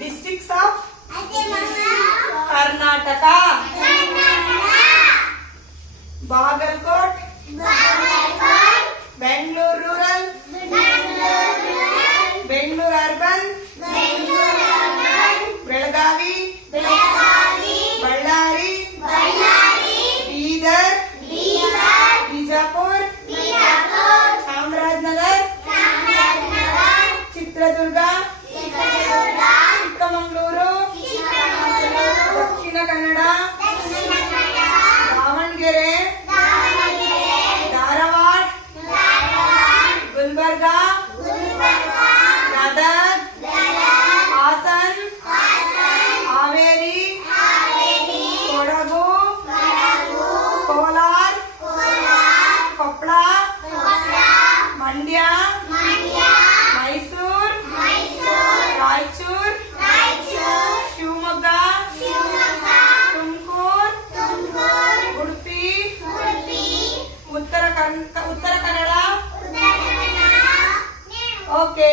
Districts of Karnataka. Bagalkot, Bengaluru rural, Bengaluru urban, Belagavi, Ballari, Bidar, Bijapur, Chamarajanagar, Chitradurga, Chikkamagaluru, Dakshina Kannada, Davanagere, Dharwad, Gulbarga, Gadag, Haasan, Haveri, Kodagu, Kolar, Koppal, Mandya, Mysuru, Raichur, Shivamogga, Tumakuru, Udupi, Uttara Kannada. Okay.